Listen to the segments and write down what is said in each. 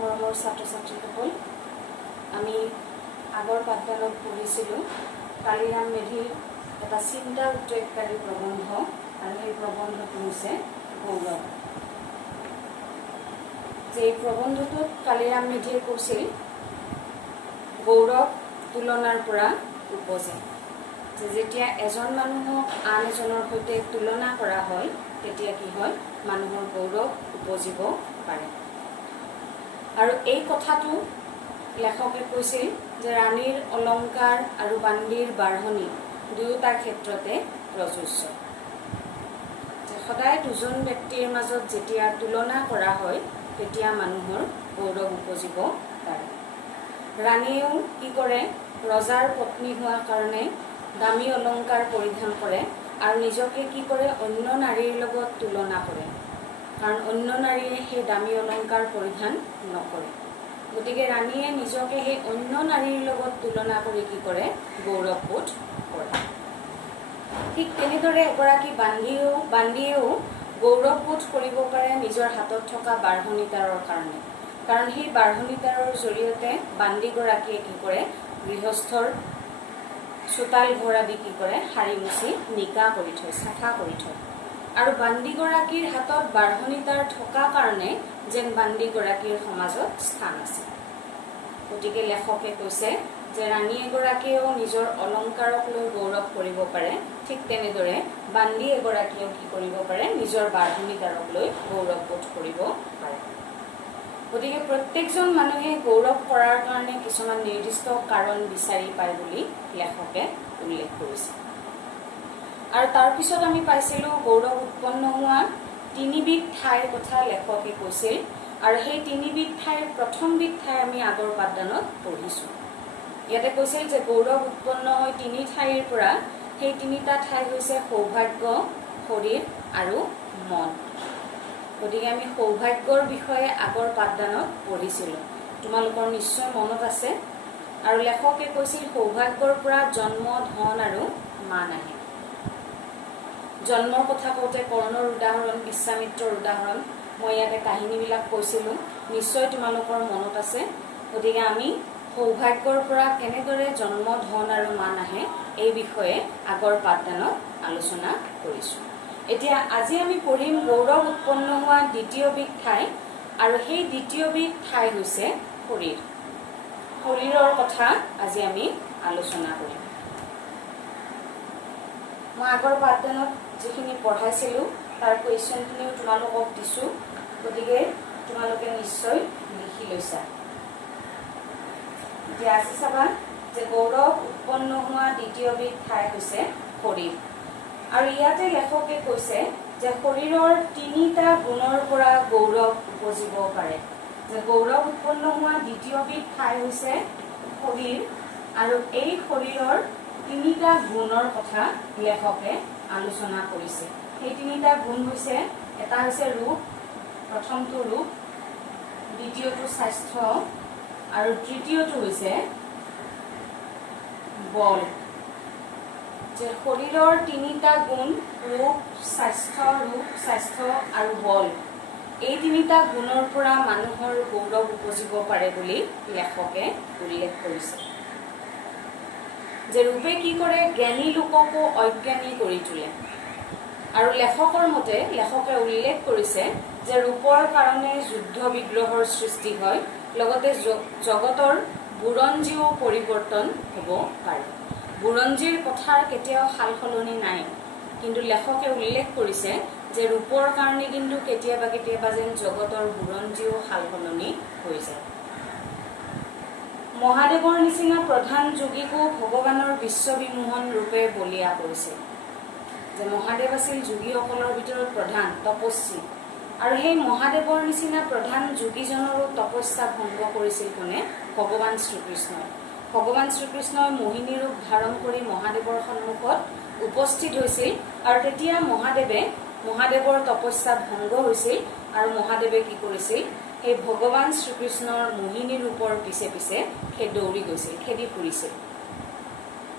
মৰমৰ ছাত্ৰ ছাত্ৰীসকল, আমি আগৰ পাঠদানত পঢ়িছিলোঁ কালিৰাম মেধিৰ এটা চিন্তা উদ্ৰেককাৰী প্ৰবন্ধ, আৰু সেই প্ৰবন্ধটো হৈছে গৌৰৱ। যে এই প্ৰবন্ধটোত কালিৰাম মেধিয়ে কৈছিল গৌৰৱ তুলনাৰ পৰা উপজে। যে যেতিয়া এজন মানুহক আন এজনৰ সৈতে তুলনা কৰা হয় তেতিয়া কি হয়, মানুহৰ গৌৰৱ উপজিব পাৰে। আৰু এই কথাটো লেখকে কৈছিল যে ৰাণীৰ অলংকাৰ আৰু বান্দিৰ বাঢ়নি দুয়োটা ক্ষেত্ৰতে প্ৰযোজ্য। সদায় দুজন ব্যক্তিৰ মাজত যেতিয়া তুলনা কৰা হয় তেতিয়া মানুহৰ গৌৰৱ উপজিব পাৰে। ৰাণীয়েও কি কৰে, ৰজাৰ পত্নী হোৱাৰ কাৰণে দামী অলংকাৰ পৰিধান কৰে আৰু নিজকে কি কৰে, অন্য নাৰীৰ লগত তুলনা কৰে, কাৰণ অন্য নাৰীয়ে সেই দামী অলংকাৰ পৰিধান নকৰে। গতিকে ৰাণীয়ে নিজকে সেই অন্য নাৰীৰ লগত তুলনা কৰি কি কৰে, গৌৰৱবোধ কৰে। ঠিক তেনেদৰে এগৰাকী বান্দিয়েও গৌৰৱবোধ কৰিব পাৰে নিজৰ হাতত থকা বাঢ়নিতাৰৰ কাৰণে, কাৰণ সেই বাঢ়নিতাৰৰ জৰিয়তে বান্দিগৰাকীয়ে কি কৰে, গৃহস্থৰ চোতাল ঘৰ আদি কি কৰে, সাৰি মুচি নিকা কৰি থয়, চাফা কৰি থয়। আৰু বান্দিগৰাকীৰ হাতত বাঢ়নিতাৰ থকা কাৰণে যেন বান্দিগৰাকীৰ সমাজত স্থান আছে। গতিকে লেখকে কৈছে যে ৰাণী এগৰাকীয়েও নিজৰ অলংকাৰক লৈ গৌৰৱ কৰিব পাৰে, ঠিক তেনেদৰে বান্দি এগৰাকীয়েও কি কৰিব পাৰে, নিজৰ বাঢ়নিতাৰক লৈ গৌৰৱবোধ কৰিব পাৰে। গতিকে প্ৰত্যেকজন মানুহে গৌৰৱ কৰাৰ কাৰণে কিছুমান নিৰ্দিষ্ট কাৰণ বিচাৰি পায় বুলি লেখকে উল্লেখ কৰিছে। আৰু তাৰপিছত আমি পাইছিলোঁ গৌৰৱ উৎপন্ন হোৱা তিনিবিধ ঠাইৰ কথা লেখকে কৈছিল, আৰু সেই তিনিবিধ ঠাইৰ প্ৰথমবিধ ঠাই আমি আগৰ পাঠদানত পঢ়িছোঁ। ইয়াতে কৈছিল যে গৌৰৱ উৎপন্ন হয় তিনি ঠাইৰ পৰা, সেই তিনিটা ঠাই হৈছে সৌভাগ্য, শৰীৰ আৰু মন। গতিকে আমি সৌভাগ্যৰ বিষয়ে আগৰ পাঠদানত পঢ়িছিলোঁ, তোমালোকৰ নিশ্চয় মনত আছে। আৰু লেখকে কৈছিল সৌভাগ্যৰ পৰা জন্ম, ধন আৰু মান আহে। জন্মৰ কথা কওঁতে কৰ্ণৰ উদাহৰণ, বিশ্বামিত্ৰৰ উদাহৰণ, মই ইয়াতে কাহিনীবিলাক কৈছিলোঁ, নিশ্চয় তোমালোকৰ মনত আছে। গতিকে আমি সৌভাগ্যৰ পৰা কেনেদৰে জন্ম, ধন আৰু মান আহে এই বিষয়ে আগৰ পাঠদানত আলোচনা কৰিছোঁ। এতিয়া আজি আমি পঢ়িম গৌৰৱ উৎপন্ন হোৱা দ্বিতীয়বিধ ঠাই, আৰু সেই দ্বিতীয়বিধ ঠাই হৈছে শৰীৰ। শৰীৰৰ কথা আজি আমি আলোচনা কৰিম। মই আগৰ পাঠদানত যিখিনি পঢ়াইছিলোঁ তাৰ কুৱেশ্যনখিনিও তোমালোকক দিছোঁ, গতিকে তোমালোকে নিশ্চয় লিখি লৈছা। এতিয়া আজি চাবা যে গৌৰৱ উৎপন্ন হোৱা দ্বিতীয়বিধ ঠাই হৈছে শৰীৰ। আৰু ইয়াতে লেখকে কৈছে যে শৰীৰৰ তিনিটা গুণৰ পৰা গৌৰৱ উপজিব পাৰে। যে গৌৰৱ উৎপন্ন হোৱা দ্বিতীয়বিধ ঠাই হৈছে শৰীৰ, আৰু এই শৰীৰৰ তিনিটা গুণৰ কথা লেখকে আলোচনা কৰিছে। সেই তিনিটা গুণ হৈছে, এটা হৈছে ৰূপ, প্ৰথমটো ৰূপ, দ্বিতীয়টো স্বাস্থ্য, আৰু তৃতীয়টো হৈছে বল। যে শৰীৰৰ তিনিটা গুণ, ৰূপ, স্বাস্থ্য আৰু বল, এই তিনিটা গুণৰ পৰা মানুহৰ গৌৰৱ উপজিব পাৰে বুলি লেখকে উল্লেখ কৰিছে। যে ৰূপে কি কৰে, জ্ঞানী লোককো অজ্ঞানী কৰি তোলে। আৰু লেখকৰ মতে লেখকে উল্লেখ কৰিছে যে ৰূপৰ কাৰণে যুদ্ধ বিগ্ৰহৰ সৃষ্টি হয়, লগতে জগতৰ বুৰঞ্জীও পৰিৱৰ্তন হ'ব পাৰে। বুৰঞ্জীৰ কথাৰ কেতিয়াও সাল সলনি নাই, কিন্তু লেখকে উল্লেখ কৰিছে যে ৰূপৰ কাৰণে কিন্তু কেতিয়াবা যেন জগতৰ বুৰঞ্জীও সাল সলনি হৈ যায়। মহাদেৱৰ নিচিনা প্ৰধান যোগীকো ভগৱানৰ বিশ্ববিমোহন ৰূপে বলিয়া কৰিছিল। যে মহাদেৱ আছিল যোগীসকলৰ ভিতৰত প্ৰধান তপস্বী, আৰু সেই মহাদেৱৰ নিচিনা প্ৰধান যোগীজনৰো তপস্যা ভংগ কৰিছিল কোনে? ভগৱান শ্ৰীকৃষ্ণই। ভগৱান শ্ৰীকৃষ্ণই মোহিনী ৰূপ ধাৰণ কৰি মহাদেৱৰ সন্মুখত উপস্থিত হৈছিল, আৰু তেতিয়া মহাদেৱৰ তপস্যা ভংগ হৈছিল, আৰু মহাদেৱে কি কৰিছিল, সেই ভগৱান শ্ৰীকৃষ্ণৰ মোহিনী ৰূপৰ পিছে পিছে দৌৰি গৈছিল, খেদি ফুৰিছিল।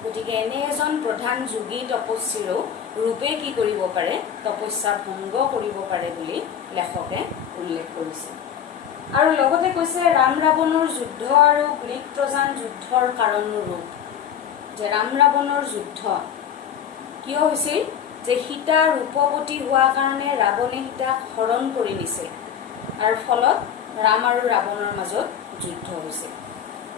গতিকে এনে এজন প্ৰধান যোগী তপস্বীৰো ৰূপে কি কৰিব পাৰে, তপস্যা ভংগ কৰিব পাৰে বুলি লেখকে উল্লেখ কৰিছে। আৰু লগতে কৈছে ৰাম ৰাৱণৰ যুদ্ধ আৰু গ্ৰীক ট্ৰজান যুদ্ধৰ কাৰণৰূপ যে ৰাম ৰাৱণৰ যুদ্ধ কিয় হৈছিল যে সীতা ৰূপৱতী হোৱা কাৰণে ৰাৱণে সীতাক হৰণ কৰি নিছিল আৰু ফলত ৰাম আৰু ৰাৱণৰ মাজত যুদ্ধ হৈছিল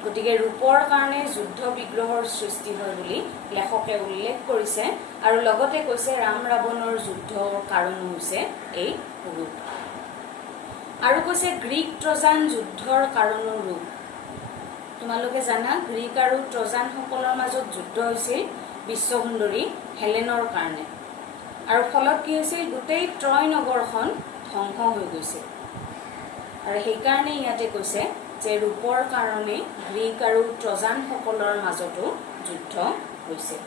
গতিকে ৰূপৰ কাৰণে যুদ্ধ বিগ্ৰহৰ সৃষ্টি হয় বুলি লেখকে উল্লেখ কৰিছে আৰু লগতে কৈছে ৰাম ৰাৱণৰ যুদ্ধৰ কাৰণ হৈছে এই ৰূপ আৰু কৈছে গ্ৰীক ট্ৰজান যুদ্ধৰ কাৰণৰ ৰূপ তোমালোকে জানা গ্ৰীক আৰু ট্ৰজান সকলৰ মাজত যুদ্ধ হৈছিল বিশ্বসুন্দৰী হেলেনৰ কাৰণে আৰু ফলত কি হৈছিল গোটেই ট্ৰয় নগৰখন ধ্বংস হৈ গৈছিল আৰু সেইকাৰণে ইয়াতে কৈছে যে ৰূপৰ কাৰণে গ্ৰীক আৰু ট্ৰজান সকলৰ মাজতো যুদ্ধ হৈছিল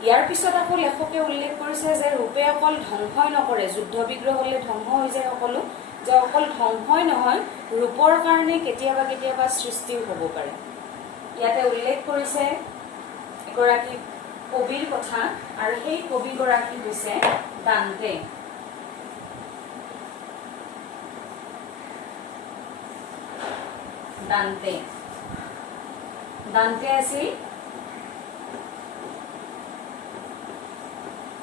ইয়াৰ পিছত আকৌ লেখকে উল্লেখ কৰিছে যে ৰূপে অকল ধ্বংসই নকৰে যুদ্ধ বিগ্ৰহ হলে ধ্বংস হৈ যায় সকলো যে অকল ধ্বংসই নহয় ৰূপৰ কাৰণে কেতিয়াবা কেতিয়াবা সৃষ্টিও হ'ব পাৰে ইয়াতে উল্লেখ কৰিছে এগৰাকী কবিৰ কথা আৰু সেই কবিগৰাকী হৈছে দান্তে দান্তে দান্তে আছিল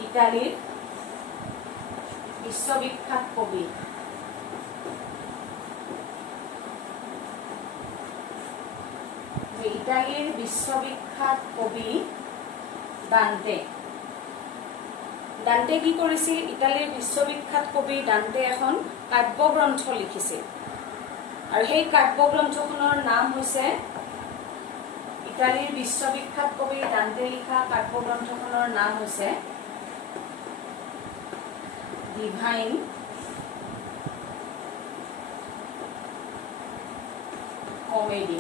ইটালীৰ বিশ্ববিখ্যাত কবি ইটালীৰ বিশ্ববিখ্যাত কবি দান্তে দান্তে কি কৰিছিল ইটালীৰ বিশ্ববিখ্যাত কবি দান্তে এখন কাব্যগ্ৰন্থ লিখিছিল আৰু সেই কাব্যগ্ৰন্থখনৰ নাম হৈছে ইটালীৰ বিশ্ববিখ্যাত কবি দান্তে লিখা কাব্যগ্ৰন্থখনৰ নাম হৈছে ডিভাইন কমেডি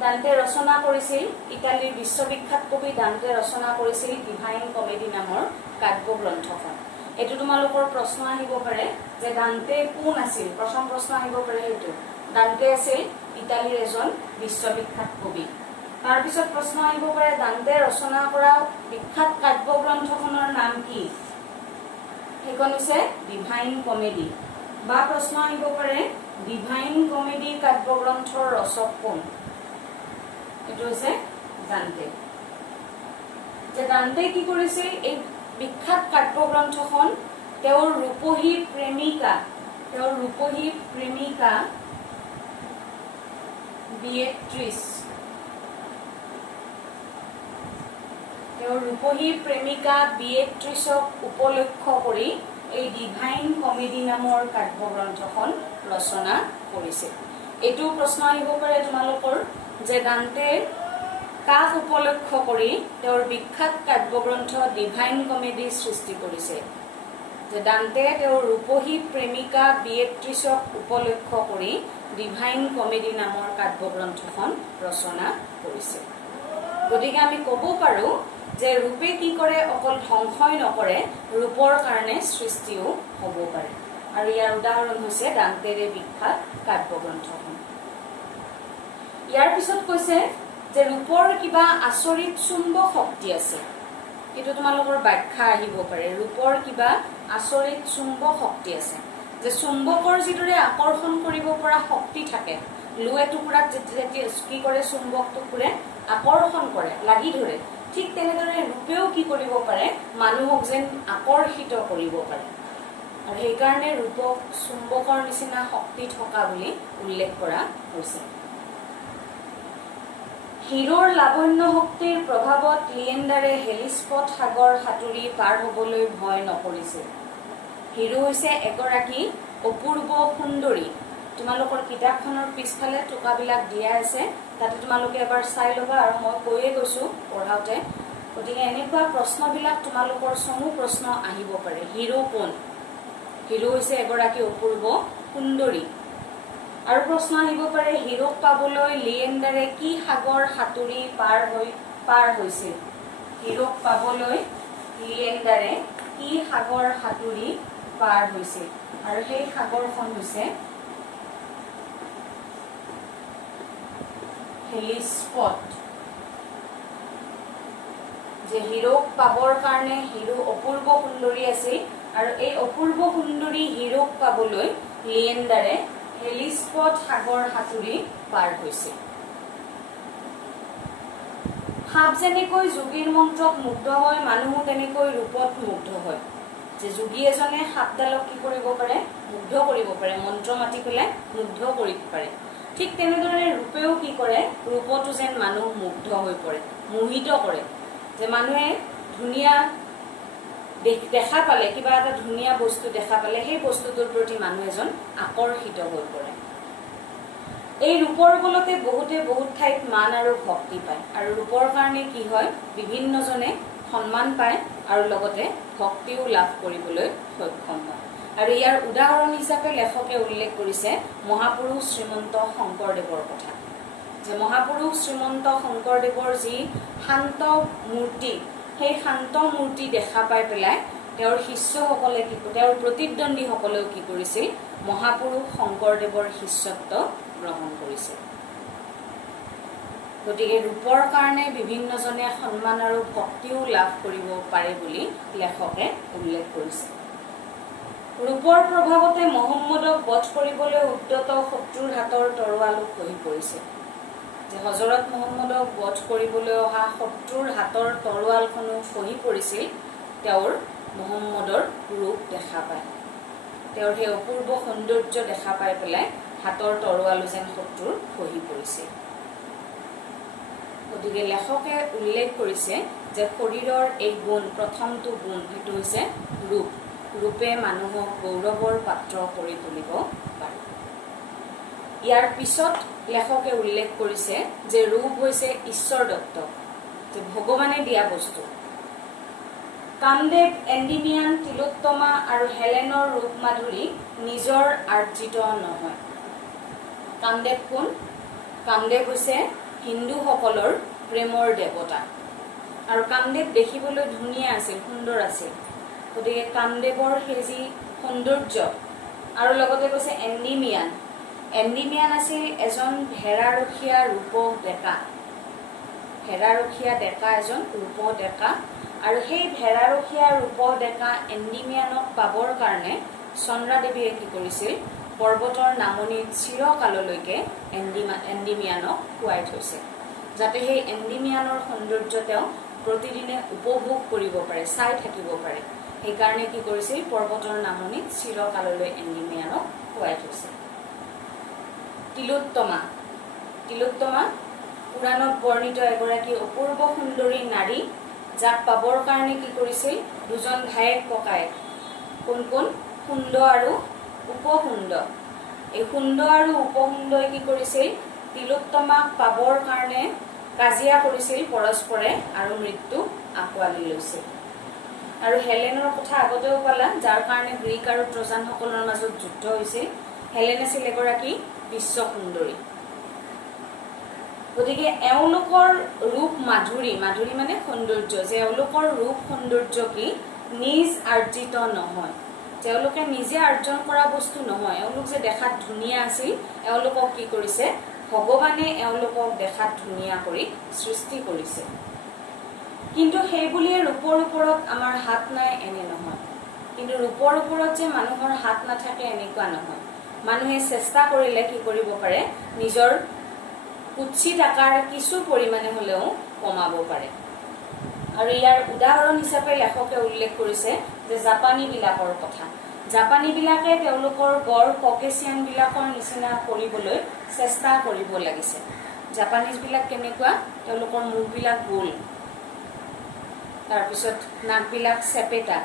দান্তে ৰচনা কৰিছিল ইটালীৰ বিশ্ববিখ্যাত কবি দান্তে ৰচনা কৰিছিল ডিভাইন কমেডি নামৰ কাব্যগ্ৰন্থখন এটো তোমালোকৰ প্ৰশ্ন আহিব পাৰে যে দান্তে কোন আছিল প্ৰথম প্ৰশ্ন আহিব পাৰে এটো দান্তে আছিল ইটালীৰ এজন বিশ্ববিখ্যাত কবি তাৰ পিছত প্ৰশ্ন আহিব পাৰে দান্তে ৰচনা কৰা বিখ্যাত কাব্যগ্ৰন্থখনৰ নাম কি সেইখন হৈছে ডিভাইন কমেডি বা প্ৰশ্ন আহিব পাৰে ডিভাইন কমেডি কাব্যগ্ৰন্থৰ ৰচক কোন এটো হৈছে দান্তে যে দান্তে কি কৰিছিল এই বিখ্যাত কাব্যগ্ৰন্থখন তেওঁৰ ৰূপহী প্ৰেমিকা বিয়েট্ৰিছ তেওঁৰ ৰূপহী প্ৰেমিকা বিয়েট্ৰিছক উপলক্ষ্য কৰি এই ডিভাইন কমেডি নামৰ কাব্যগ্ৰন্থখন ৰচনা কৰিছিল এইটো প্ৰশ্ন আহিব পাৰে তোমালোকৰ যে দান্তে কাক উপলক্ষ্য কৰি তেওঁৰ বিখ্যাত কাব্যগ্ৰন্থ ডিভাইন কমেডি সৃষ্টি কৰিছে যে দান্তে তেওঁৰ ৰূপহী প্ৰেমিকা বিয়েট্ৰিছক উপলক্ষ্য কৰি ডিভাইন কমেডি নামৰ কাব্যগ্ৰন্থখন ৰচনা কৰিছে গতিকে আমি ক'ব পাৰো যে ৰূপে কি কৰে অকল ধ্বংসই নকৰে ৰূপৰ কাৰণে সৃষ্টিও হ'ব পাৰে আৰু ইয়াৰ উদাহৰণ হৈছে দান্তেৰে বিখ্যাত কাব্যগ্ৰন্থখন ইয়াৰ পিছত কৈছে যে ৰূপৰ কিবা আচৰিত চুম্বক শক্তি আছে কিন্তু তোমালোকৰ ব্যাখ্যা আহিব পাৰে ৰূপৰ কিবা আচৰিত চুম্বক শক্তি আছে যে চুম্বকৰ যিদৰে আকৰ্ষণ কৰিব পৰা শক্তি থাকে লোহে টুকুৰাত যেতিয়া কি কৰে চুম্বক টুকুৰে আকৰ্ষণ কৰে লাগি ধৰে ঠিক তেনেদৰে ৰূপেও কি কৰিব পাৰে মানুহক যেন আকৰ্ষিত কৰিব পাৰে আৰু সেইকাৰণে ৰূপক চুম্বকৰ নিচিনা শক্তি থকা বুলি উল্লেখ কৰা হৈছে হিৰোৰ লাৱণ্য শক্তিৰ প্ৰভাৱত লিয়েণ্ডাৰে হেলিস্পট সাগৰ সাঁতুৰি পাৰ হ'বলৈ ভয় নকৰিছিল হিৰো হৈছে এগৰাকী অপূৰ্ব সুন্দৰী তোমালোকৰ কিতাপখনৰ পিছফালে টুকাবিলাক দিয়া আছে তাতে তোমালোকে এবাৰ চাই ল'বা আৰু মই কৈয়ে গৈছো পঢ়াওতে গতিকে এনেকুৱা প্ৰশ্নবিলাক তোমালোকৰ চমু প্ৰশ্ন আহিব পাৰে হিৰো কোন হিৰো হৈছে এগৰাকী অপূৰ্ব সুন্দৰী আৰু প্ৰশ্ন আহিব পাৰে হিৰোক পাবলৈ লিয়েণ্ডাৰে কি সাগৰ সাঁতুৰি পাৰ হৈছিল হিৰোক পাবলৈ লিয়েণ্ডাৰে কি সাগৰ সাঁতুৰি পাৰ হৈছিল আৰু সেই সাগৰখন হৈছে হেলিস্পট যে হিৰোক পাবৰ কাৰণে হিৰো অপূৰ্ব সুন্দৰী আছিল আৰু এই অপূৰ্ব সুন্দৰী হিৰোক পাবলৈ লিয়েণ্ডাৰে হেলিস্পট সাগৰ সাঁতুৰি পাৰ হৈছিল। সাপ যেনেকৈ যোগীৰ মন্ত্ৰক মুগ্ধ হয়, মানুহো তেনেকৈ ৰূপত মুগ্ধ হয়। যে যোগী এজনে সাপডালক কি কৰিব পাৰে? মুগ্ধ কৰিব পাৰে, মন্ত্ৰ মাতি পেলাই মুগ্ধ কৰিব পাৰে। ঠিক তেনেদৰে ৰূপেও কি কৰে? ৰূপতো যেন মানুহ মুগ্ধ হৈ পৰে, মোহিত কৰে। যে মানুহে ধুনীয়া দেখা পালে, কিবা এটা ধুনীয়া বস্তু দেখা পালে সেই বস্তুটোৰ প্ৰতি মানুহ এজন আকৰ্ষিত হৈ পৰে। এই ৰূপৰ বলতে বহুতে বহুত ঠাইত মান আৰু ভক্তি পায় আৰু ৰূপৰ কাৰণে কি হয়? বিভিন্নজনে সন্মান পায় আৰু লগতে ভক্তিও লাভ কৰিবলৈ সক্ষম হয়। আৰু ইয়াৰ উদাহৰণ হিচাপে লেখকে উল্লেখ কৰিছে মহাপুৰুষ শ্ৰীমন্ত শংকৰদেৱৰ কথা। যে মহাপুৰুষ শ্ৰীমন্ত শংকৰদেৱৰ যি শান্ত মূৰ্তি, সেই শান্ত মূৰ্তি দেখা পাই পেলাই তেওঁৰ শিষ্যসকলে তেওঁৰ প্ৰতিদ্বন্দ্বীসকলেও কি কৰিছিল? মহাপুৰুষ শংকৰদেৱৰ শিষ্যত্ব গ্ৰহণ কৰিছিল। গতিকে ৰূপৰ কাৰণে বিভিন্নজনে সন্মান আৰু ভক্তিও লাভ কৰিব পাৰে বুলি লেখকে উল্লেখ কৰিছে। ৰূপৰ প্ৰভাৱতে মহম্মদক বধ কৰিবলৈ উদ্যত শত্ৰুৰ হাতৰ তৰোৱালো খহি পৰিছে। যে হজৰত মহম্মদক বধ কৰিবলৈ অহা শত্ৰুৰ হাতৰ তৰোৱালখনো খহি পৰিছিল তেওঁৰ মহম্মদৰ ৰূপ দেখা পায়। তেওঁৰ সেই অপূৰ্ব সৌন্দৰ্য দেখা পাই পেলাই হাতৰ তৰোৱালো যেন শত্ৰুৰ খহি পৰিছিল। গতিকে লেখকে উল্লেখ কৰিছে যে শৰীৰৰ এই গুণ, প্ৰথমটো গুণ সেইটো হৈছে ৰূপ। ৰূপে মানুহক গৌৰৱৰ পাত্ৰ কৰি তুলিব পাৰে। ইয়াৰ পিছত লেখকে উল্লেখ কৰিছে যে ৰূপ হৈছে ঈশ্বৰ দত্ত, যে ভগৱানে দিয়া বস্তু। কামদেৱ, এণ্ডিমিয়ান, তিলোত্তমা আৰু হেলেনৰ ৰূপ মাধুৰী নিজৰ আৰ্জিত নহয়। কামদেৱ কোন? কামদেৱ হৈছে হিন্দুসকলৰ প্ৰেমৰ দেৱতা আৰু কামদেৱ দেখিবলৈ ধুনীয়া আছিল, সুন্দৰ আছিল। গতিকে কামদেৱৰ সেই যি সৌন্দৰ্য আৰু লগতে কৈছে এণ্ডিমিয়ান। এণ্ডিমিয়ান আছিল এজন ভেড়াৰখীয়া ৰূপ ডেকা, ভেড়াৰখীয়া ডেকা এজন ৰূপ ডেকা। আৰু সেই ভেড়াৰখীয়া ৰূপ ডেকা এণ্ডিমিয়ানক পাবৰ কাৰণে চন্দ্ৰাদেৱীয়ে কি কৰিছিল? পৰ্বতৰ নামনিত চিৰকাললৈকে এণ্ডিমিয়ানক শুৱাই থৈছে, যাতে সেই এণ্ডিমিয়ানৰ সৌন্দৰ্য তেওঁ প্ৰতিদিনে উপভোগ কৰিব পাৰে, চাই থাকিব পাৰে। সেইকাৰণে কি কৰিছিল? পৰ্বতৰ নামনিত চিৰকাললৈ এণ্ডিমিয়ানক শুৱাই থৈছে। তিলোত্তমা, তিলোত্তমা পুৰাণত বৰ্ণিত এগৰাকী অপূৰ্ব সুন্দৰী নাৰী, যাক পাবৰ কাৰণে কি কৰিছিল? দুজন ভায়েক ককায়েক, কোন কোন? সুন্দ আৰু উপসুন্দ। এই সুন্দ আৰু উপসুন্দই কি কৰিছিল? তিলোত্তমাক পাবৰ কাৰণে কাজিয়া কৰিছিল পৰস্পৰে আৰু মৃত্যু আঁকোৱালি লৈছিল। আৰু হেলেনৰ কথা আগতেও পালা, যাৰ কাৰণে গ্ৰীক আৰু ট্ৰজানসকলৰ মাজত যুদ্ধ হৈছিল। হেলেন আছিল এগৰাকী বিশ্ব সুন্দৰী। গতিকে এওঁলোকৰ ৰূপ মাধুৰী, মাধুৰী মানে সৌন্দৰ্য, যে এওঁলোকৰ ৰূপ সৌন্দৰ্য কি? নিজ আৰ্জিত নহয়, তেওঁলোকে নিজে আৰ্জন কৰা বস্তু নহয়। এওঁলোক যে দেখাত ধুনীয়া আছিল, এওঁলোকক কি কৰিছে? ভগৱানে এওঁলোকক দেখাত ধুনীয়া কৰি সৃষ্টি কৰিছে। কিন্তু সেই বুলিয়ে ৰূপৰ ওপৰত আমাৰ হাত নাই এনে নহয়। কিন্তু ৰূপৰ ওপৰত যে মানুহৰ হাত নাথাকে এনেকুৱা নহয়। মানুহে চেষ্টা কৰিলে কি কৰিব পাৰে? নিজৰ কুৎসিত আকাৰ কিছু পৰিমাণে হ'লেও কমাব পাৰে। আৰু ইয়াৰ উদাহৰণ হিচাপে লেখকে উল্লেখ কৰিছে যে জাপানীবিলাকৰ কথা। জাপানীবিলাকে তেওঁলোকৰ গড় ককেচিয়ানবিলাকৰ নিচিনা কৰিবলৈ চেষ্টা কৰিব লাগিছে। জাপানীজবিলাক কেনেকুৱা? তেওঁলোকৰ মুখবিলাক গোল, তাৰপিছত নাকবিলাক চেপেটা।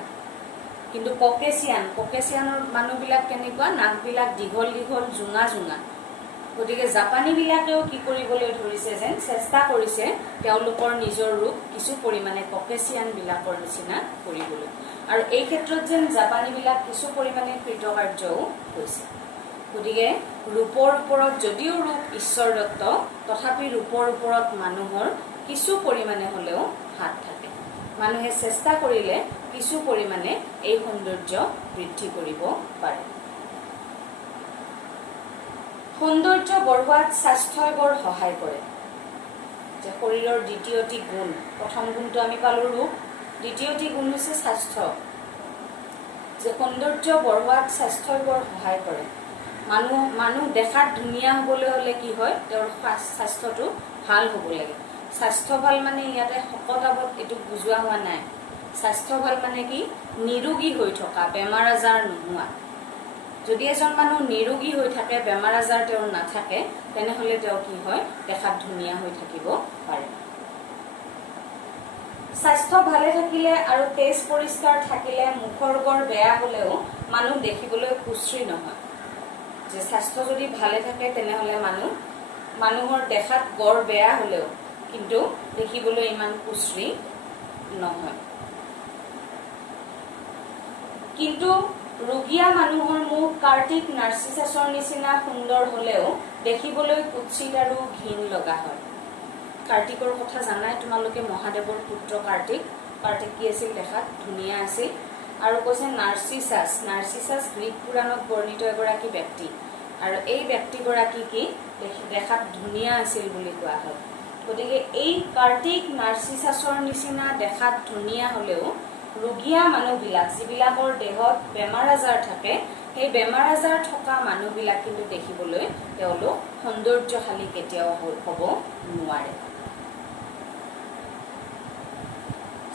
কিন্তু ককেচিয়ানৰ মানুহবিলাক কেনেকুৱা? নাকবিলাক দীঘল দীঘল, জোঙা জোঙা। গতিকে জাপানীবিলাকেও কি কৰিবলৈ ধৰিছে? যেন চেষ্টা কৰিছে তেওঁলোকৰ নিজৰ ৰূপ কিছু পৰিমাণে ককেচিয়ানবিলাকৰ নিচিনা কৰিবলৈ। আৰু এই ক্ষেত্ৰত যেন জাপানীবিলাক কিছু পৰিমাণে কৃতকাৰ্যও হৈছে। গতিকে ৰূপৰ ওপৰত যদিও ৰূপ ঈশ্বৰ দত্ত, তথাপি ৰূপৰ ওপৰত মানুহৰ কিছু পৰিমাণে হ'লেও হাত থাকে। মানুহে চেষ্টা কৰিলে কিছু পৰিমাণে এই সৌন্দৰ্য বৃদ্ধি কৰিব পাৰে। সৌন্দৰ্য বঢ়োৱাত স্বাস্থ্যই বৰ সহায় কৰে। যে শৰীৰৰ দ্বিতীয়টি গুণ, প্ৰথম গুণটো আমি পালোঁ ৰূপ, দ্বিতীয়টি গুণ হৈছে স্বাস্থ্য, যে সৌন্দৰ্য বঢ়োৱাত স্বাস্থ্যই বৰ সহায় কৰে। মানুহ দেখাত ধুনীয়া হ'বলৈ হ'লে কি হয়, তেওঁৰ স্বাস্থ্যটো ভাল হ'ব লাগে। স্বাস্থ্য ভাল মানে ইয়াতে শকত-আবত এইটো বুজোৱা হোৱা নাই। স্বাস্থ্য ভাল মানে কি, নিৰোগী হৈ থকা, বেমাৰ আজাৰ নোহোৱা। যদি এজন মানুহ নিৰোগী হৈ থাকে, বেমাৰ আজাৰ তেওঁৰ নাথাকে, তেনেহ'লে তেওঁ কি হয়, দেখাত ধুনীয়া হৈ থাকিব পাৰে। স্বাস্থ্য ভালে থাকিলে আৰু তেজ পৰিষ্কাৰ থাকিলে মুখৰ গড় বেয়া হ'লেও মানুহ দেখিবলৈ কুশ্ৰী নহয়। যে স্বাস্থ্য যদি ভালে থাকে তেনেহ'লে মানুহৰ দেখাত গড় বেয়া হ'লেও কিন্তু দেখিবলৈ ইমান কুশ্ৰী নহয়। কিন্তু ৰোগীয়া মানুহৰ মুখ কাৰ্তিক নাৰ্চিছাছৰ নিচিনা সুন্দৰ হ'লেও দেখিবলৈ কুৎসিত আৰু ঘিণ লগা হয়। কাৰ্তিকৰ কথা জানাই তোমালোকে, মহাদেৱৰ পুত্ৰ কাৰ্তিক কি আছিল, দেখাত ধুনীয়া আছিল। আৰু কৈছে নাৰ্চিছাছ গ্ৰীক পুৰাণত বৰ্ণিত এগৰাকী ব্যক্তি, আৰু এই ব্যক্তিগৰাকী কি দেখাত ধুনীয়া আছিল বুলি কোৱা হয়। গতিকে এই কাৰ্তিক নাৰ্চিছাছৰ নিচিনা দেখাত ধুনীয়া হ'লেও ৰোগীয়া মানুহবিলাক, যিবিলাকৰ দেহত বেমাৰ আজাৰ থাকে, সেই বেমাৰ আজাৰ থকা মানুহবিলাক কিন্তু দেখিবলৈ তেওঁলোক সৌন্দৰ্যশালী কেতিয়াও হ'ব নোৱাৰে।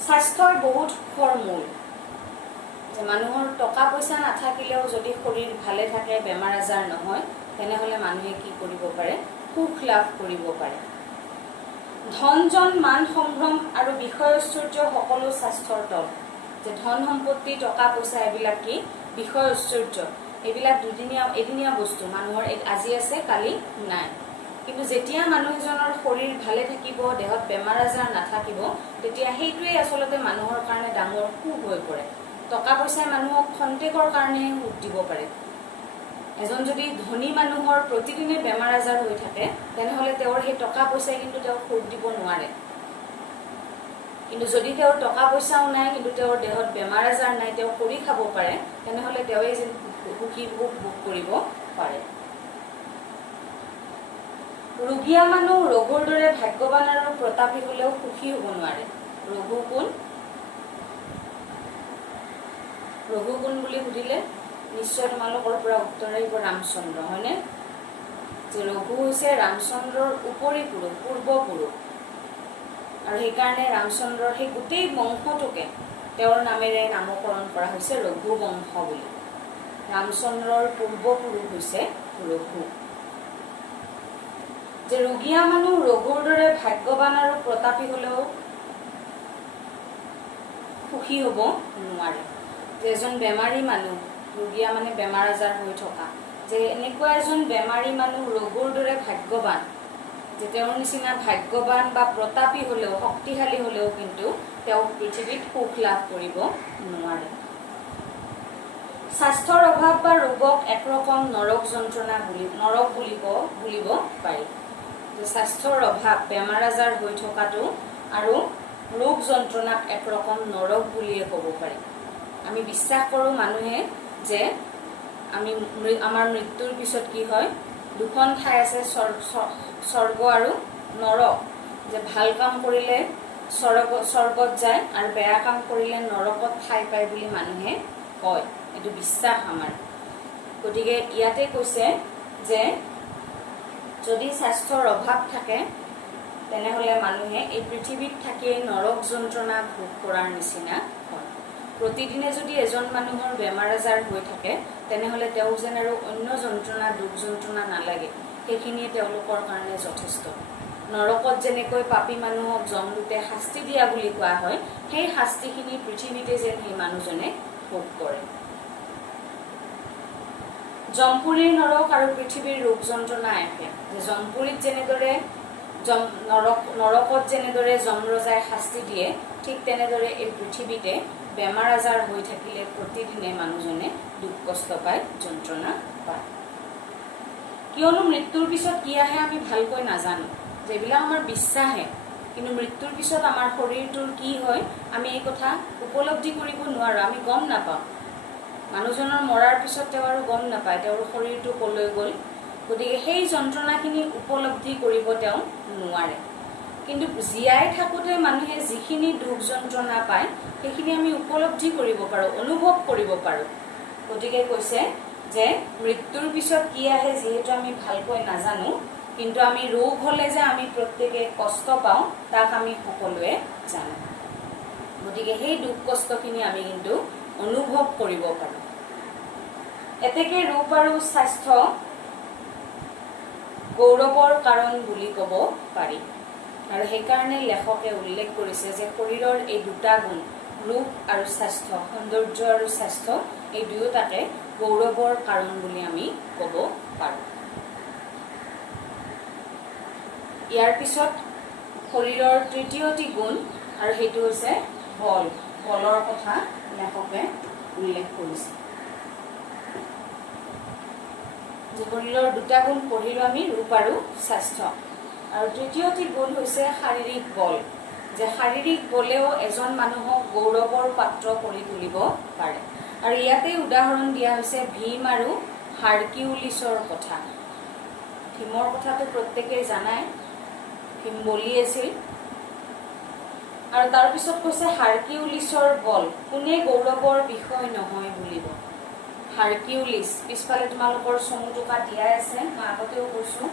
স্বাস্থ্যৰ বহুত সুখৰ মূল, যে মানুহৰ টকা পইচা নাথাকিলেও যদি শৰীৰ ভালে থাকে, বেমাৰ আজাৰ নহয়, তেনেহ'লে মানুহে কি কৰিব পাৰে, সুখ লাভ কৰিব পাৰে। ধন-জন, মান সম্ভ্ৰম আৰু বিষয় ঐশ্বৰ্য সকলো স্বাস্থ্যৰ তল। যে ধন সম্পত্তি, টকা পইচা এইবিলাক কি বিষয় ঐশ্বৰ্য, এইবিলাক এদিনীয়া বস্তু, মানুহৰ আজি আছে কালি নাই। কিন্তু যেতিয়া মানুহ এজনৰ শৰীৰ ভালে থাকিব, দেহত বেমাৰ আজাৰ নাথাকিব, তেতিয়া সেইটোৱেই আচলতে মানুহৰ কাৰণে ডাঙৰ সুখ হৈ পৰে। টকা পইচাই মানুহক খন্তেকৰ কাৰণেহে সুখ দিব পাৰে। এজন যদি ধনী মানুহৰ প্ৰতিদিনে বেমাৰ আজাৰ হৈ থাকে, তেনেহ'লে তেওঁৰ সেই টকা পইচাই কিন্তু তেওঁক সুখ দিব নোৱাৰে। কিন্তু যদি তেওঁৰ টকা পইচাও নাই, কিন্তু তেওঁৰ দেহত বেমাৰ আজাৰ নাই, তেওঁ কৰি খাব পাৰে, তেনেহ'লে তেওঁৱেই যেন সুখী সুখ ভোগ কৰিব পাৰে। ৰোগীয়া মানুহ ৰঘুৰ দৰে ভাগ্যৱান আৰু প্ৰতাপী হ'লেও সুখী হ'ব নোৱাৰে। ৰঘু কোন? ৰঘু কোন বুলি সুধিলে নিশ্চয় তোমালোকৰ পৰা উত্তৰ আহিব ৰামচন্দ্ৰ, হয়নে? যে ৰঘু হৈছে ৰামচন্দ্ৰৰ উপৰি পুৰুষ, পূৰ্বপুৰুষ, আৰু সেইকাৰণে ৰামচন্দ্ৰৰ সেই গোটেই বংশটোকে তেওঁৰ নামেৰে নামকৰণ কৰা হৈছে ৰঘু বংশ বুলি। ৰামচন্দ্ৰৰ পূৰ্বপুৰুষ হৈছে ৰঘু। যে ৰোগীয়া মানুহ ৰঘুৰ দৰে ভাগ্যৱান আৰু প্ৰতাপী হ'লেও সুখী হ'ব নোৱাৰে। যে এজন বেমাৰী মানুহ, ৰোগীয়া মানে বেমাৰ আজাৰ হৈ থকা, যে এনেকুৱা এজন বেমাৰী মানুহ ৰঘুৰ দৰে ভাগ্যৱান, যে তেওঁৰ নিচিনা ভাগ্যৱান বা প্ৰতাপী হ'লেও, শক্তিশালী হ'লেও কিন্তু তেওঁ পৃথিৱীত সুখ লাভ কৰিব নোৱাৰে। স্বাস্থ্যৰ অভাৱ বা ৰোগক একৰকম নৰক যন্ত্ৰণা বুলিব পাৰি। যে স্বাস্থ্যৰ অভাৱ, বেমাৰ আজাৰ হৈ থকাটো আৰু ৰোগ যন্ত্ৰণাক একৰকম নৰক বুলিয়ে ক'ব পাৰি। আমি বিশ্বাস কৰোঁ মানুহে যে আমাৰ মৃত্যুৰ পিছত কি হয়, দুখন ঠাই আছে, স্বৰ্গ আৰু নৰক। যে ভাল কাম কৰিলে স্বৰ্গত যায় আৰু বেয়া কাম কৰিলে নৰকত ঠাই পায় বুলি মানুহে কয়, এইটো বিশ্বাস আমাৰ। গতিকে ইয়াতে কৈছে যে যদি স্বাস্থ্যৰ অভাৱ থাকে, তেনেহ'লে মানুহে এই পৃথিৱীত থাকিয়েই নৰক যন্ত্ৰণা ভোগ কৰাৰ নিচিনা হয়। প্ৰতিদিনে যদি এজন মানুহৰ বেমাৰ আজাৰ হৈ থাকে, তেনেহ'লে তেওঁ যেন আৰু অন্য যন্ত্ৰণা, দুখ যন্ত্ৰণা নালাগে, সেইখিনিয়ে তেওঁলোকৰ কাৰণে যথেষ্ট। নৰকত যেনেকৈ পাপী মানুহক যমদূতে শাস্তি দিয়া বুলি কোৱা হয়, সেই শাস্তিখিনি পৃথিৱীতে যেন সেই মানুহজনে ভোগ কৰে। জমপুৰীৰ নৰক আৰু পৃথিৱীৰ ৰোগ যন্ত্ৰণা একে। জমপুৰীত যেনেদৰে নৰকত যেনেদৰে যমৰজাই শাস্তি দিয়ে, ঠিক তেনেদৰে এই পৃথিৱীতে বেমাৰ আজাৰ হৈ থাকিলে প্ৰতিদিনে মানুহজনে দুখ কষ্ট পায়, যন্ত্ৰণা পায়। কিয়নো মৃত্যুৰ পিছত কি আহে আমি ভালকৈ নাজানো, যিবিলাক আমাৰ বিশ্বাসহে, কিন্তু মৃত্যুৰ পিছত আমাৰ শৰীৰটোৰ কি হয় আমি এই কথা উপলব্ধি কৰিব নোৱাৰোঁ, আমি গম নাপাওঁ। মানুহজনৰ মৰাৰ পিছত তেওঁ আৰু গম নাপায় তেওঁৰ শৰীৰটো কলৈ গ'ল। গতিকে সেই যন্ত্ৰণাখিনি উপলব্ধি কৰিব তেওঁ নোৱাৰে। কিন্তু জীয়াই থাকোঁতে মানুহে যিখিনি দুখ যন্ত্ৰণা পায় সেইখিনি আমি উপলব্ধি কৰিব পাৰোঁ, অনুভৱ কৰিব পাৰোঁ। গতিকে কৈছে যে মৃত্যুৰ পিছত কি আহে যিহেতু আমি ভালকৈ নাজানো, কিন্তু আমি ৰোগ হ'লে যে আমি প্ৰত্যেকে কষ্ট পাওঁ তাক আমি সকলোৱে জানো। গতিকে সেই দুখ কষ্টখিনি আমি কিন্তু অনুভৱ কৰিব পাৰোঁ। এতেকে ৰূপ আৰু স্বাস্থ্য গৌৰৱৰ কাৰণ বুলি ক'ব পাৰি। আৰু সেইকাৰণে লেখকে উল্লেখ কৰিছে যে শৰীৰৰ এই দুটা গুণ, ৰূপ আৰু স্বাস্থ্য, সৌন্দৰ্য আৰু স্বাস্থ্য, এই দুয়োটাকে গৌৰৱৰ কাৰণ বুলি আমি ক'ব পাৰোঁ। ইয়াৰ পিছত শৰীৰৰ তৃতীয়টি গুণ, আৰু সেইটো হৈছে বল। বলৰ কথা লেখকে উল্লেখ কৰিছে। শৰীৰৰ দুটা গুণ পঢ়িলোঁ আমি, ৰূপ আৰু স্বাস্থ্য। আৰু তৃতীয়টি গুণ হৈছে শাৰীৰিক বল, যে শাৰীৰিক বলেও এজন মানুহক গৌৰৱৰ পাত্ৰ কৰি তুলিব পাৰে। আৰু ইয়াতে উদাহৰণ দিয়া হৈছে ভীম আৰু হাৰকিউলিছৰ কথা। ভীমৰ কথাটো প্ৰত্যেকেই জানাই, ভীম বলি আছিল। আৰু তাৰপিছত কৈছে হাৰকিউলিছৰ বল কোনে গৌৰৱৰ বিষয় নহয় বুলিব। হাৰকিউলিছ, পিছফালে তোমালোকৰ চমু টোকা দিয়াই আছে, মই আগতেও কৈছোঁ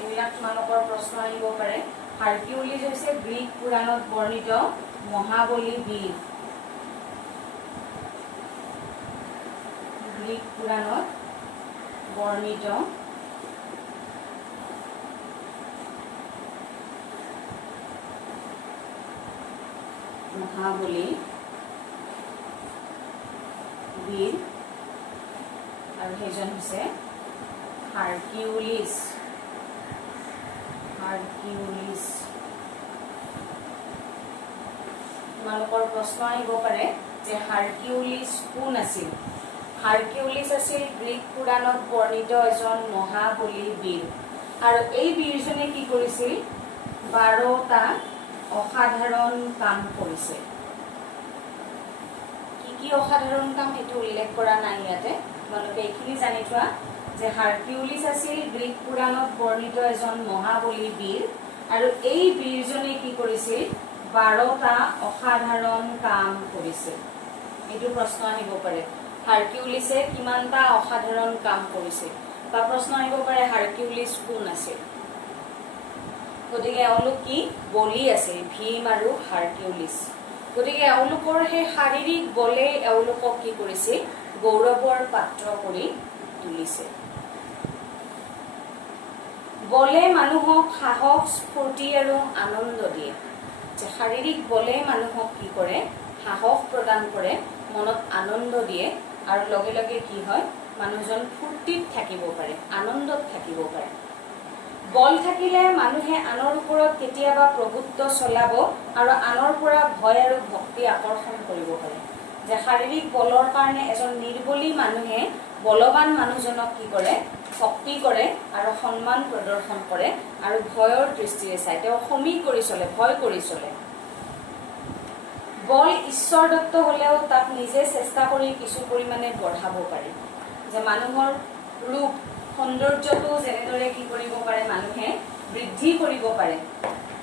এইবিলাক তোমালোকৰ প্ৰশ্ন আহিব পাৰে। হাৰকিউলিছ হৈছে গ্ৰীক পুৰাণত বৰ্ণিত মহাবলী বীৰ। গ্ৰীক পুৰাণত বৰ্ণিত মহাবলী বীৰ, আৰু সেইজন হৈছে হাৰকিউলিছ। হাৰকিউলিছ। তোমালোকৰ প্ৰশ্ন আহিব পাৰে যে হাৰকিউলিছ কোন আছিল? হাৰকিউলিছ আছিল গ্ৰীক পুৰাণত বৰ্ণিত এজন মহাবলী বীৰ। আৰু এই বীৰজনে কি কৰিছিল? 12টা অসাধাৰণ কাম কৰিছে। কি কি অসাধাৰণ কাম সেইটো উল্লেখ কৰা নাই ইয়াতে, তোমালোকে এইখিনি জানি থোৱা যে হাৰকিউলিছ আছিল গ্ৰীক পুৰাণত বৰ্ণিত এজন মহাবলী বীৰ। আৰু এই বীৰজনে কি কৰিছিল? 12টা অসাধাৰণ কাম কৰিছিল। এইটো প্ৰশ্ন আহিব পাৰে, হাৰকিউলিছে কিমানটা অসাধাৰণ কাম কৰিছিল, বা প্ৰশ্ন আহিব পাৰে হাৰকিউলিছ কোন আছিল। গতিকে এওঁলোক কি বলি আছিল, ভীম আৰু হাৰকিউলিছ। গতিকে এওঁলোকৰ সেই শাৰীৰিক বলে এওঁলোকক কি কৰিছিল? গৌৰৱৰ পাত্ৰ কৰি তুলিছে। বলে মানুহক সাহস, স্ফূৰ্তি আৰু আনন্দ দিয়ে। যে শাৰীৰিক বলে মানুহক কি কৰে? সাহস প্ৰদান কৰে, মনত আনন্দ দিয়ে, আৰু লগে লগে কি হয়? মানুহজন ফূৰ্তিত থাকিব পাৰে, আনন্দত থাকিব পাৰে। বল থাকিলে মানুহে আনৰ ওপৰত কেতিয়াবা প্ৰভুত্ব চলাব আৰু আনৰ পৰা ভয় আৰু ভক্তি আকৰ্ষণ কৰিব পাৰে। যে শাৰীৰিক বলৰ কাৰণে এজন নিৰ্বলী মানুহে বলৱান মানুহজনক কি কৰে? ভক্তি কৰে আৰু সন্মান প্ৰদৰ্শন কৰে, আৰু ভয়ৰ দৃষ্টিৰে চাই, তেওঁ সমী কৰি চলে, ভয় কৰি চলে। বল ঈশ্বৰ দত্ত হ'লেও তাক নিজে চেষ্টা কৰি কিছু পৰিমাণে বঢ়াব পাৰি। যে মানুহৰ ৰূপ, সৌন্দৰ্যটো যেনেদৰে কি কৰিব পাৰে? মানুহে বৃদ্ধি কৰিব পাৰে।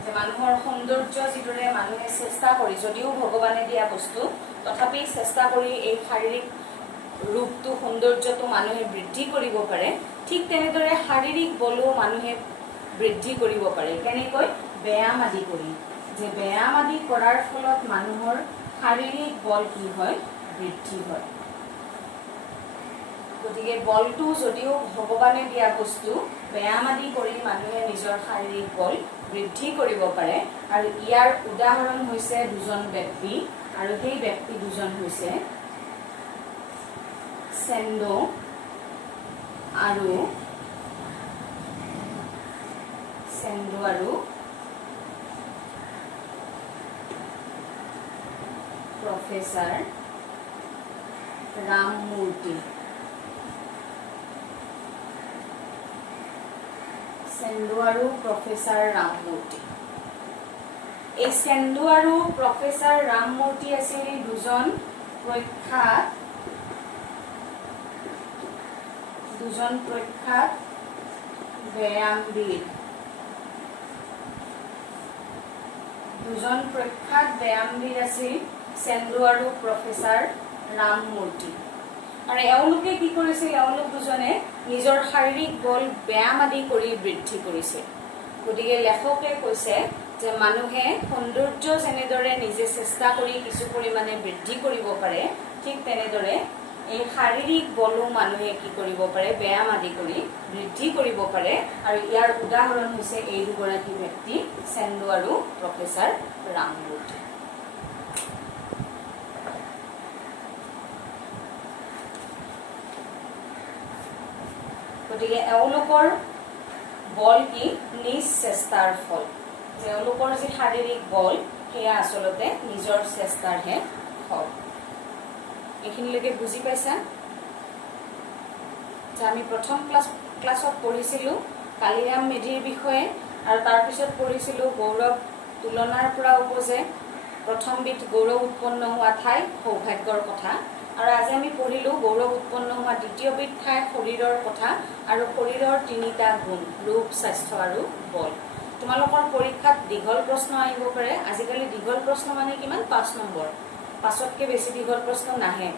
যে মানুহৰ সৌন্দৰ্য যিদৰে মানুহে চেষ্টা কৰি, যদিও ভগৱানে দিয়া বস্তু, তথাপি চেষ্টা কৰি এই শাৰীৰিক ৰূপটো, সৌন্দৰ্যটো মানুহে বৃদ্ধি কৰিব পাৰে, ঠিক তেনেদৰে শাৰীৰিক বলো মানুহে বৃদ্ধি কৰিব পাৰে। কেনেকৈ? ব্যায়াম আদি কৰি। যে ব্যায়াম আদি কৰাৰ ফলত মানুহৰ শাৰীৰিক বল কি হয়? বৃদ্ধি হয়। গতিকে বলটো যদিও ভগৱানে দিয়া বস্তু, ব্যায়াম আদি কৰি মানুহে নিজৰ শাৰীৰিক বল বৃদ্ধি কৰিব পাৰে। আৰু ইয়াৰ উদাহৰণ হৈছে দুজন ব্যক্তি, আৰু সেই ব্যক্তি দুজন হৈছে চেন্দো আৰু প্ৰফেচাৰ ৰামমূৰ্তি। চেন্দু আৰু প্ৰফেচাৰ ৰামমূৰ্তি। এই চেন্দু আৰু প্ৰফেচাৰ ৰামমূৰ্তি আছিল দুজন প্ৰখ্যাত ব্যায়ামবিদ। দুজন প্ৰখ্যাত ব্যায়ামবিদ আছিল চেন্দু আৰু প্ৰফেচাৰ ৰামমূৰ্তি। আৰু এওঁলোকে কি কৰিছিল, এওঁলোক দুজনে নিজৰ শাৰীৰিক বল ব্যায়াম আদি কৰি বৃদ্ধি কৰিছিল। গতিকে লেখকে কৈছে যে মানুহে সৌন্দৰ্য যেনেদৰে নিজে চেষ্টা কৰি কিছু পৰিমাণে বৃদ্ধি কৰিব পাৰে, ঠিক তেনেদৰে এই শাৰীৰিক বলো মানুহে কি কৰিব পাৰে, ব্যায়াম আদি কৰি বৃদ্ধি কৰিব পাৰে। আৰু ইয়াৰ উদাহৰণ হৈছে এই দুগৰাকী ব্যক্তি, চেন্দু আৰু প্ৰফেচাৰ ৰামমূৰ্তি। গতিকে এওঁলোকৰ বল কি, নিজ চেষ্টাৰ ফল। তেওঁলোকৰ যি শাৰীৰিক বল সেয়া আচলতে নিজৰ চেষ্টাৰহে ফল। এইখিনিলৈকে বুজি পাইছা? যে আমি প্ৰথম ক্লাছত পঢ়িছিলোঁ কালিৰাম মেধিৰ বিষয়ে, আৰু তাৰপিছত পঢ়িছিলোঁ গৌৰৱ তুলনাৰ পৰা উপজে প্ৰথমবিধ গৌৰৱ উৎপন্ন হোৱা ঠাই সৌভাগ্যৰ কথা। আৰু আজি আমি পঢ়িলোঁ গৌৰৱ উৎপন্ন হোৱা দ্বিতীয়বিধ ঠাই শৰীৰৰ কথা, আৰু শৰীৰৰ তিনিটা গুণ, ৰূপ, স্বাস্থ্য আৰু বল। তোমালোকৰ পৰীক্ষাত দীঘল প্ৰশ্ন আহিব পাৰে। আজিকালি দীঘল প্ৰশ্ন মানে কিমান, 5 নম্বৰ, 5তকৈ বেছি দীঘল প্ৰশ্ন নাহে।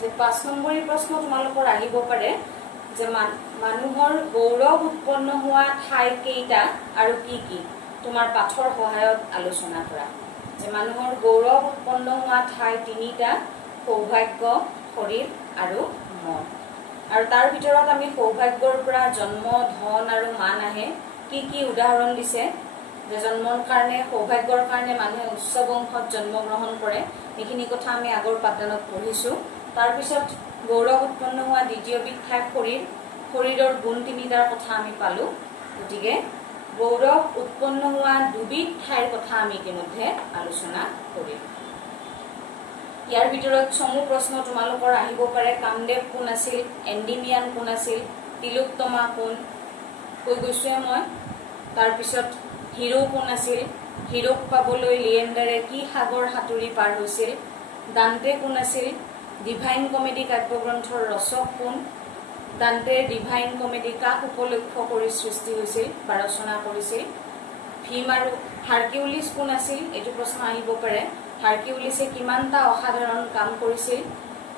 যে 5 নম্বৰী প্ৰশ্ন তোমালোকৰ আহিব পাৰে যে মানুহৰ গৌৰৱ উৎপন্ন হোৱা ঠাই কেইটা আৰু কি কি, তোমাৰ পাঠৰ সহায়ত আলোচনা কৰা। যে মানুহৰ গৌৰৱ উৎপন্ন হোৱা ঠাই 3টা, সৌভাগ্য, শৰীৰ আৰু মন। আৰু তাৰ ভিতৰত আমি সৌভাগ্যৰ পৰা জন্ম, ধন আৰু মান আহে। কি কি উদাহৰণ দিছে, যে জন্মৰ কাৰণে, সৌভাগ্যৰ কাৰণে মানুহে উচ্চ বংশত জন্মগ্ৰহণ কৰে, এইখিনি কথা আমি আগৰ পাঠদানত পঢ়িছোঁ। তাৰপিছত গৌৰৱ উৎপন্ন হোৱা দ্বিতীয়বিধ ঠাই শৰীৰ, শৰীৰৰ গুণ 3টাৰ কথা আমি পালোঁ। গতিকে গৌৰৱ উৎপন্ন হোৱা দুবিধ ঠাইৰ কথা আমি ইতিমধ্যে আলোচনা কৰিম। ইয়াৰ ভিতৰত চমু প্ৰশ্ন তোমালোকৰ আহিব পাৰে। কামদেৱ কোন আছিল, এণ্ডিমিয়ান কোন আছিল, তিলোত্তমা কোন, কৈ গৈছোৱে মই। তাৰপিছত হিৰো কোন আছিল, হিৰোক পাবলৈ লিয়েণ্ডাৰে কি সাগৰ সাঁতুৰি পাৰ হৈছিল, দান্তে কোন আছিল, ডিভাইন কমেডি কাব্যগ্ৰন্থৰ ৰচক কোন, দান্তেৰ ডিভাইন কমেডি কাক উপলক্ষ কৰি সৃষ্টি হৈছিল বা ৰচনা কৰিছিল, ভীম আৰু হাৰকিউলিছ কোন আছিল, এইটো প্ৰশ্ন আহিব পাৰে। হাৰকিউলিছে কিমানটা অসাধাৰণ কাম কৰিছিল,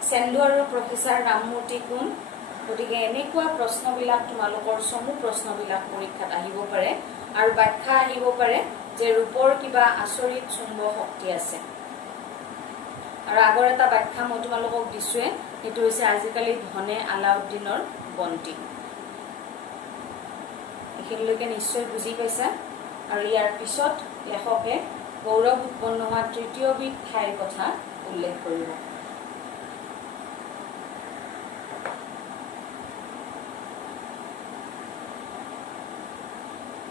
চেন্দু আৰু প্ৰফেচাৰ ৰামমূৰ্তি কোন। গতিকে এনেকুৱা প্ৰশ্নবিলাক তোমালোকৰ চমু প্ৰশ্নবিলাক পৰীক্ষাত আহিব পাৰে। আৰু ব্যাখ্যা আহিব পাৰে যে ৰূপৰ কিবা আচৰিত চুম্বক শক্তি আছে। আৰু আগৰ এটা ব্যাখ্যা মই তোমালোকক দিছোঁৱে, সেইটো হৈছে আজিকালি ধনে আলাউদ্দিনৰ বন্তি। এইখিনিলৈকে নিশ্চয় বুজি পাইছা। আৰু ইয়াৰ পিছত লেখকে গৌৰৱ উৎপন্ন হোৱা তৃতীয়বিধ ঠাইৰ কথা উল্লেখ কৰিব।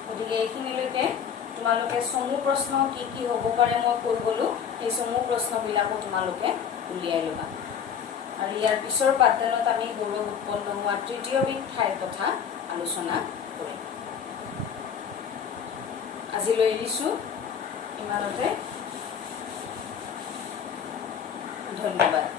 গতিকে এইখিনিলৈকে তোমালোকে চমু প্ৰশ্ন কি কি হ'ব পাৰে মই কৈ গ'লোঁ, সেই চমু প্ৰশ্নবিলাকো তোমালোকে উলিয়াই ল'বা। আৰু ইয়াৰ পিছৰ পাঠদানত আমি গৌৰৱ উৎপন্ন হোৱা তৃতীয়বিধ ঠাইৰ কথা আলোচনা কৰিম। আজিলৈ এৰিছোঁ ইমানতে, ধন্যবাদ।